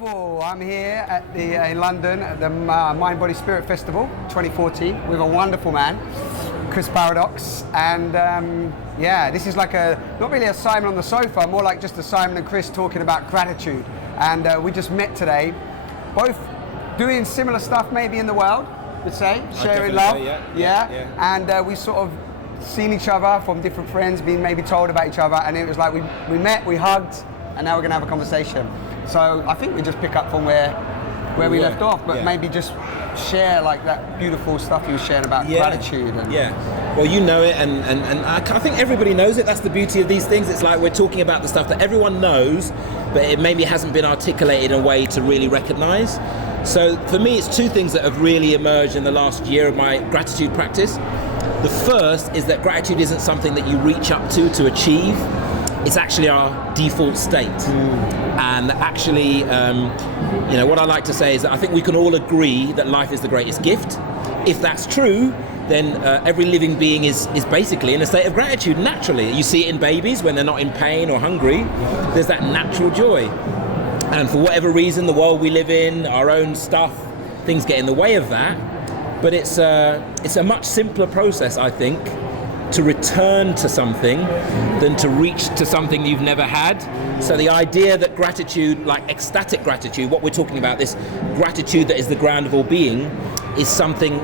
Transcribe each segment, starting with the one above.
Wonderful. I'm here at the in London at the Mind Body Spirit Festival 2014 with a wonderful man, Chris Paradox, and yeah, this is like not really a Simon on the sofa, more like just a Simon and Chris talking about gratitude. And we just met today, both doing similar stuff maybe in the world, would say, sharing love. Say, yeah. And we sort of seen each other from different friends, being maybe told about each other, and it was like we met, we hugged, and now we're going to have a conversation. So I think we just pick up from where we left off, but maybe just share like that beautiful stuff you were sharing about gratitude. And well, you know it, and I think everybody knows it. That's the beauty of these things. It's like we're talking about the stuff that everyone knows, but it maybe hasn't been articulated in a way to really recognize. So for me, it's two things that have really emerged in the last year of my gratitude practice. The first is that gratitude isn't something that you reach up to achieve. It's actually our default state. And actually, what I like to say is that I think we can all agree that life is the greatest gift. If that's true, then every living being is basically in a state of gratitude naturally. You see it in babies when they're not in pain or hungry. There's that natural joy. And for whatever reason, the world we live in, our own stuff, things get in the way of that. But it's a much simpler process, I think, to return to something than to reach to something you've never had. So the idea that gratitude, like ecstatic gratitude, what we're talking about, this gratitude that is the ground of all being, is something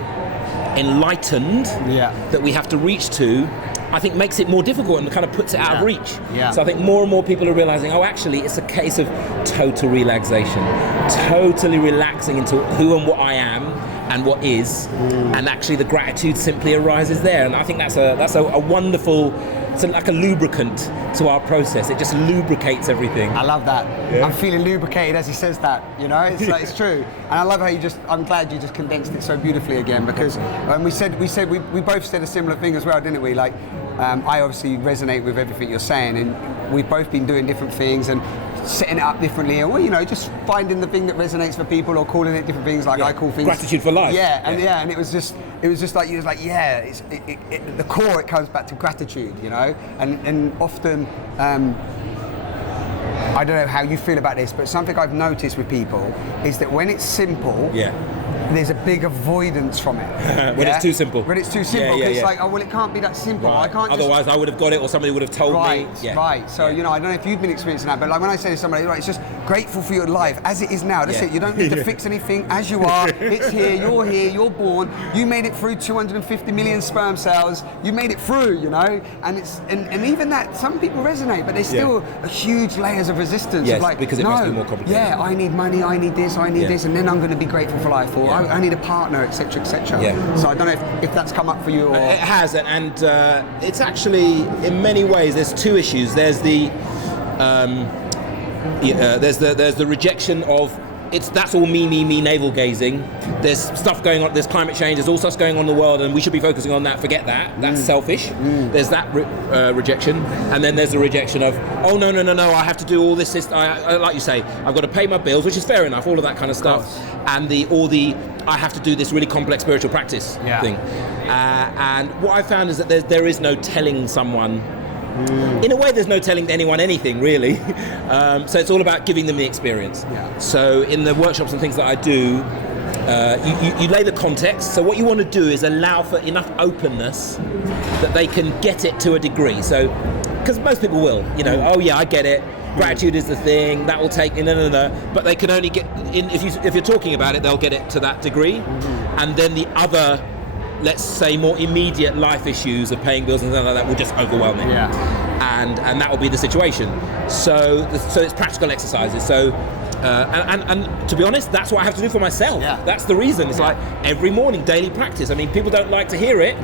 enlightened that we have to reach to, I think makes it more difficult and kind of puts it out of reach. So I think more and more people are realizing, actually it's a case of total relaxation, totally relaxing into who and what I am and what is, and actually the gratitude simply arises there. And I think that's a wonderful, it's like a lubricant to our process. It just lubricates everything. I love that. I'm feeling lubricated as he says that, it's like, it's true. And I love how I'm glad you just condensed it so beautifully again, because we both said a similar thing as well, didn't we? Like, I obviously resonate with everything you're saying, and we've both been doing different things and setting it up differently, and just finding the thing that resonates for people, or calling it different things. Like I call things gratitude for life. And it was just like you was like, it's the core. It comes back to gratitude, and often. I don't know how you feel about this, but something I've noticed with people is that when it's simple, there's a big avoidance from it. When it's too simple. When it's too simple, it's like, it can't be that simple. Right. I can't. Otherwise, I would have got it, or somebody would have told me. Right. So I don't know if you've been experiencing that, but like when I say to somebody, it's just grateful for your life as it is now. That's it. You don't need to fix anything. As you are, it's here. You're born. You made it through 250 million sperm cells. You made it through. And it's and even that, some people resonate, but there's still a huge layers of resistance. Yes, of like, because it must be more complicated. Yeah, I need money. I need this. I need this, and then I'm going to be grateful for life, or I need a partner, etc., etc. So I don't know if that's come up for you. Or it has, and it's actually in many ways there's two issues. There's the there's the rejection of that's all me navel gazing. There's stuff going on. There's climate change. There's all stuff going on in the world, and we should be focusing on that. Forget that. That's selfish. There's that rejection, and then there's the rejection of no. I have to do all this. I like you say, I've got to pay my bills, which is fair enough. All of that kind of stuff, and I have to do this really complex spiritual practice thing. And what I found is that there is no telling someone. In a way, there's no telling anyone anything, really. So it's all about giving them the experience. So in the workshops and things that I do, you lay the context. So what you want to do is allow for enough openness that they can get it to a degree. So, because most people will, I get it. Gratitude is the thing that will take no. But they can only get in if you're talking about it, they'll get it to that degree, and then the other, let's say, more immediate life issues of paying bills and things like that will just overwhelm it. And that will be the situation. So it's practical exercises. So and to be honest, that's what I have to do for myself. That's the reason. It's like every morning, daily practice. I mean, people don't like to hear it.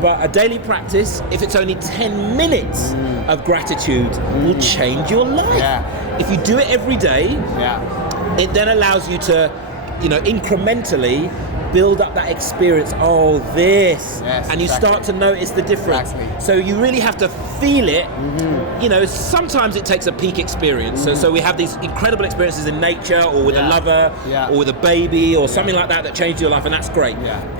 But a daily practice, if it's only 10 minutes of gratitude, will change your life. If you do it every day, it then allows you to, incrementally build up that experience. And you start to notice the difference. So you really have to feel it. Sometimes it takes a peak experience. So we have these incredible experiences in nature, or with a lover, or with a baby, or something like that changes your life, and that's great.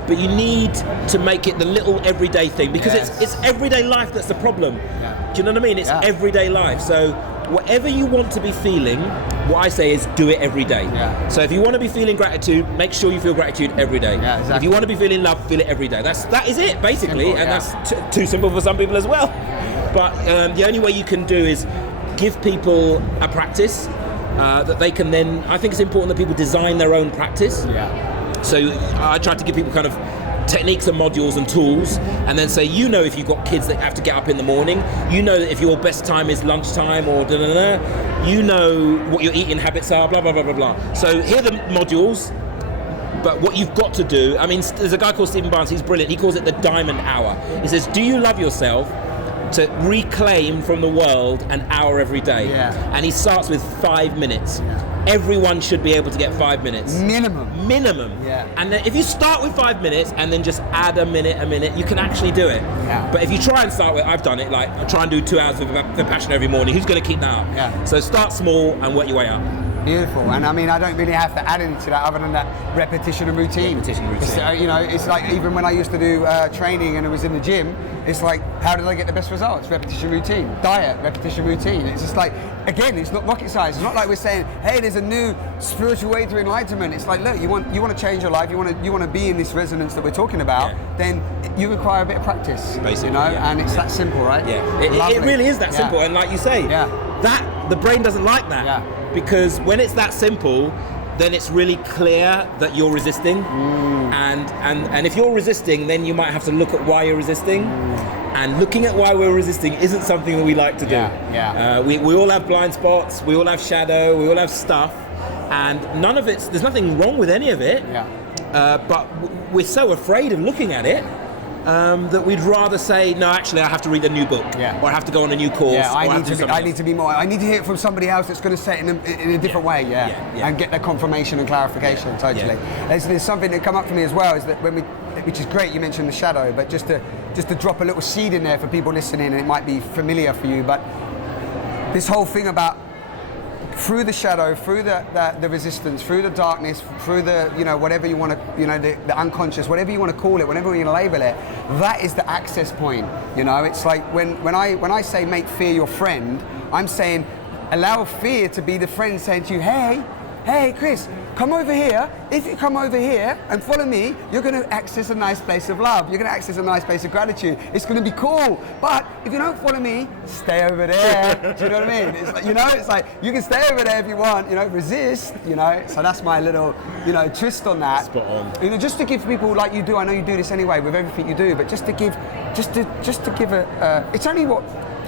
But you need to make it the little everyday thing, because it's everyday life that's the problem. Do you know what I mean? It's everyday life. So whatever you want to be feeling, what I say is do it every day. Yeah. So if you want to be feeling gratitude, make sure you feel gratitude every day. Yeah, exactly. If you want to be feeling love, feel it every day. That is it, basically. Simple, and yeah. that's too simple for some people as well. But the only way you can do is give people a practice that they can then, I think it's important that people design their own practice. Yeah. So I try to give people kind of techniques and modules and tools, and then say, you know, if you've got kids that have to get up in the morning, you know that if your best time is lunchtime or you know what your eating habits are, blah, blah, blah, blah, blah. So here are the modules, but what you've got to do, I mean, there's a guy called Stephen Barnes, he's brilliant, he calls it the diamond hour. He says, do you love yourself to reclaim from the world an hour every day? Yeah. And he starts with 5 minutes. Yeah. Everyone should be able to get 5 minutes. Minimum. Yeah. And then if you start with 5 minutes and then just add a minute, you can actually do it. Yeah. But if you try and start with, I've done it, like I try and do 2 hours of passion every morning, who's going to keep that up? Yeah. So start small and work your way up. Beautiful, and I mean, I don't really have to add anything to that other than that repetition and routine. It's, you know, it's like even when I used to do training and it was in the gym, it's like, how did I get the best results? Repetition, routine. Diet, repetition, routine. It's just like, again, it's not rocket science. It's not like we're saying, hey, there's a new spiritual way to enlightenment. It's like, look, you want to change your life, you want to be in this resonance that we're talking about, then you require a bit of practice. Basically, you know, and it's that simple, right? Yeah, it really is that simple, and like you say, that the brain doesn't like that. Yeah. Because when it's that simple, then it's really clear that you're resisting, and if you're resisting, then you might have to look at why you're resisting, and looking at why we're resisting isn't something that we like to do. We all have blind spots, we all have shadow, we all have stuff, and there's nothing wrong with any of it, but we're so afraid of looking at it that we'd rather say, no, actually, I have to read a new book, or I have to go on a new course. I need to be more. I need to hear it from somebody else that's going to say it in a different way, and get the confirmation and clarification. Totally. There's something that come up for me as well, is that which is great. You mentioned the shadow, but just to drop a little seed in there for people listening, and it might be familiar for you, but this whole thing about through the shadow, through the resistance, through the darkness, through the, you know, whatever you want to, you know, the unconscious, whatever you want to call it, whatever you want to label it, that is the access point. You know, it's like when I say make fear your friend, I'm saying allow fear to be the friend saying to you, hey Chris, come over here. If you come over here and follow me, you're going to access a nice place of love. You're going to access a nice place of gratitude. It's going to be cool. But if you don't follow me, stay over there. Do you know what I mean? It's like, you know, it's like you can stay over there if you want. You know, resist. You know, so that's my little, you know, twist on that. Spot on. You know, just to give people like you do. I know you do this anyway with everything you do, but just to give a. It's only what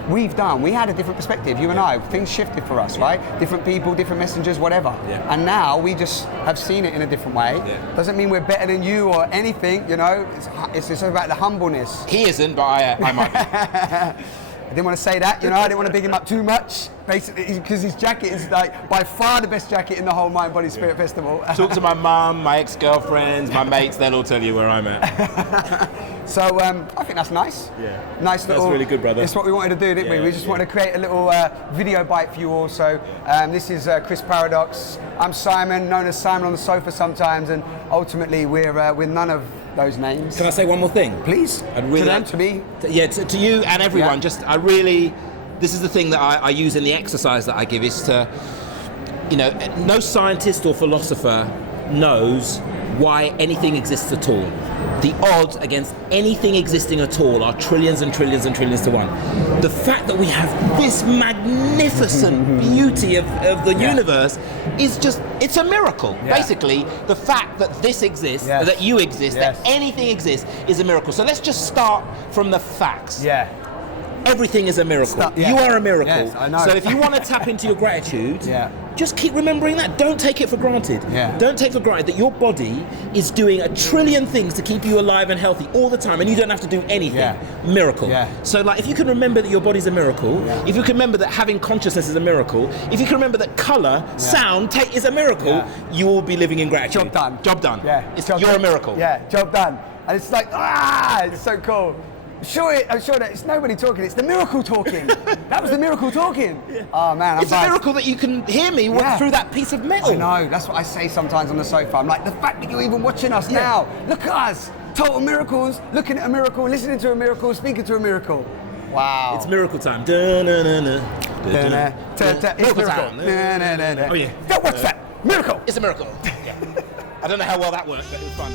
we've done. We had a different perspective, you and I. Things shifted for us, right? Different people, different messengers, whatever. And now we just have seen it in a different way. Doesn't mean we're better than you or anything, you know. It's just about the humbleness. He isn't, but I might be. I didn't want to say that, you know. I didn't want to big him up too much, basically, because his jacket is like by far the best jacket in the whole Mind Body Spirit Festival. Talk to my mum, my ex-girlfriends, my mates, they'll all tell you where I'm at. So I think that's nice. Nice little. That's really good, brother. That's what we wanted to do, didn't we? We just wanted to create a little video bite for you all. So this is Chris Paradox. I'm Simon, known as Simon on the Sofa sometimes, and ultimately we're none of those names. Can I say one more thing? Please. I'd really to them, to me. To you and everyone. Just this is the thing that I use in the exercise that I give, is to, you know, no scientist or philosopher knows why anything exists at all. The odds against anything existing at all are trillions and trillions and trillions to one. The fact that we have this magnificent beauty of the universe is just, it's a miracle. Basically, the fact that this exists, that you exist, that anything exists is a miracle. So let's just start from the facts. Everything is a miracle. You are a miracle. Yes, I know. So if you want to tap into your gratitude, just keep remembering that. Don't take it for granted. Don't take for granted that your body is doing a trillion things to keep you alive and healthy all the time, and you don't have to do anything. Miracle. So like, if you can remember that your body's a miracle, if you can remember that having consciousness is a miracle, if you can remember that color, sound, is a miracle, you will be living in gratitude. Job done. Job done. You're a miracle. Job done. And it's like, it's so cool. I'm sure that it's nobody talking, it's the miracle talking. That was the miracle talking. Oh man, it's a miracle that you can hear me through that piece of metal. I know, that's what I say sometimes on the sofa. I'm like, the fact that you're even watching us now, look at us, total miracles, looking at a miracle, listening to a miracle, speaking to a miracle. Wow. It's miracle time. Da, na, na, na. Miracle sound. Oh yeah. What's that? Miracle. It's a miracle. Yeah. I don't know how well that worked, but it was fun.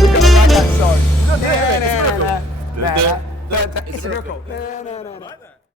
We're gonna write that song. It's a miracle. It's a miracle.